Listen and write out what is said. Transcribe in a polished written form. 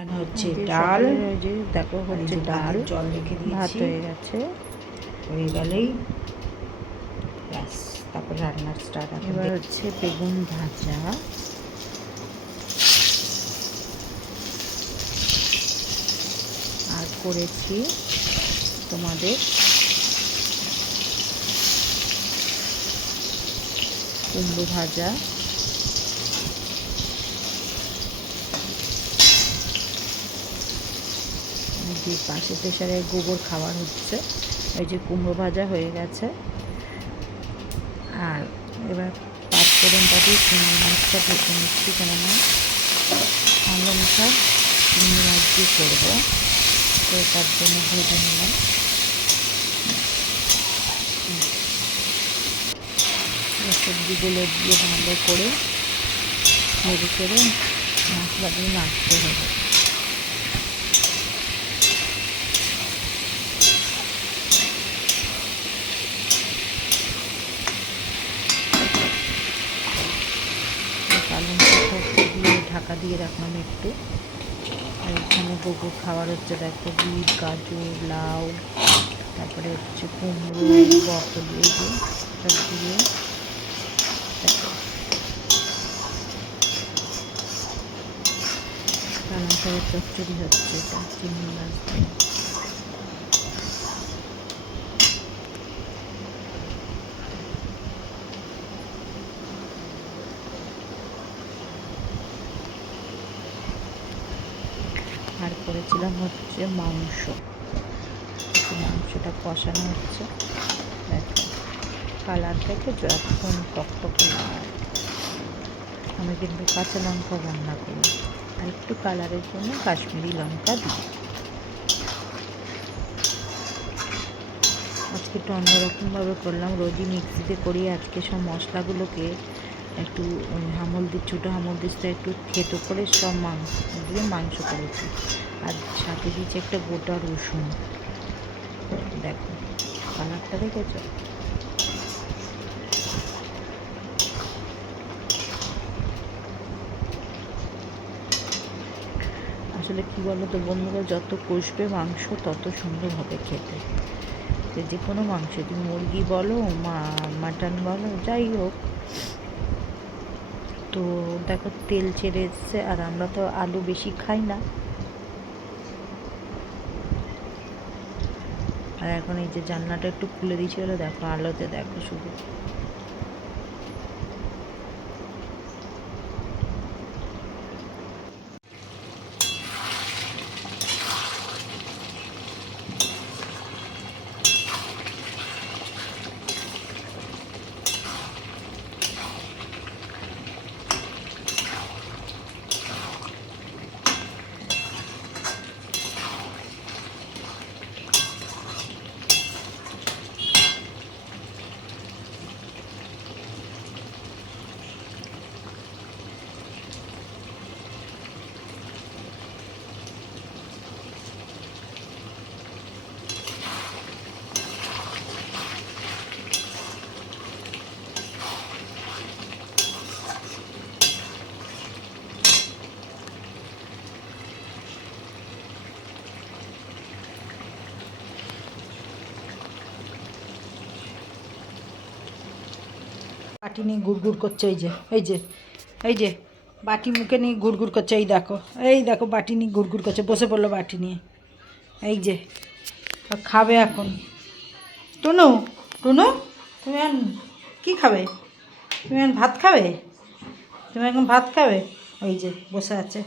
এখানে হচ্ছে ডাল, যে দেখো হচ্ছে ডাল, জল রেখে ভাত দিয়েছি, হয়ে গেছে, হয়ে গেলেই ব্যাস তারপর রান্নার স্টার্ট। এবার হচ্ছে বেগুন ভাজা, আর করেছি তোমাদের কুমড়ো ভাজা, পাশে প্রেশারে গোবর খাবার হচ্ছে। এই যে কুমড়ো ভাজা হয়ে গেছে, আর এবার পাঁচফোড়নটা দিয়ে চিংড়ি মাছটা ভেজে নিচ্ছি, কেননা কালো মাথা চিংড়ি মাছ দিয়ে করবো, তো তার জন্য ভেজে নিলাম। সবজিগুলো দিয়ে ভালো করে নেড়ে চেড়ে মশলা দিয়ে নাড়তে হবে। পালং শাক দিয়ে ঢাকা দিয়ে রাখলাম একটু। আর এখানে গোবর খাবার হচ্ছে, দেখো বিট, গাজর, লাউ, তারপরে হচ্ছে কুমড়ো, বকল দিয়ে সব দিয়ে পালং শাকের চচ্চড়ি হচ্ছে, এটা চিংড়ি মাছ দিয়ে। আর করেছিলাম হচ্ছে মাংসটা কষানো হচ্ছে, দেখো কালার থেকে যখন টকটকে লাল। আমি কিন্তু কাঁচা লঙ্কা রান্না করি, আর একটু কালারের জন্য কাশ্মীরি লঙ্কা দিই। আজকে একটু অন্যরকমভাবে করলাম, রোজই মিক্সিতে করি, আজকে সব মশলাগুলোকে একটু ছোটো হামলদিস্তা একটু থেতো করে সব মাংস দিয়ে মাংস করেছি, আর সাথে দিয়েছি একটা গোটা রসুন। দেখো কালারটা দেখেছ? আসলে কী বলো তো বন্ধুরা, যত কষবে মাংস তত সুন্দর হবে খেতে। যে কোনো মাংস, তুমি মুরগি বলো, মাটন বলো, যাই হোক। তো দেখো তেল ছেড়ে এসছে, আর আমরা তো আলু বেশি খাই না। আর এখন এই যে জানলাটা একটু খুলে দিয়েছি, হলো দেখো আলোতে দেখো শুধু। বাটি নিয়ে গুড় করছে, এই যে বাটি মুখে নিয়ে গুড় করছে, এই দেখো বাটি নিয়ে গুড় করছে, বসে পড়লো বাটি নিয়ে। এই যে খাবে এখন। টুনু টুনু তুমি এখন কী খাবে? তুমি এখন ভাত খাবে? তুমি এখন ভাত খাবে? এই যে বসে আছে।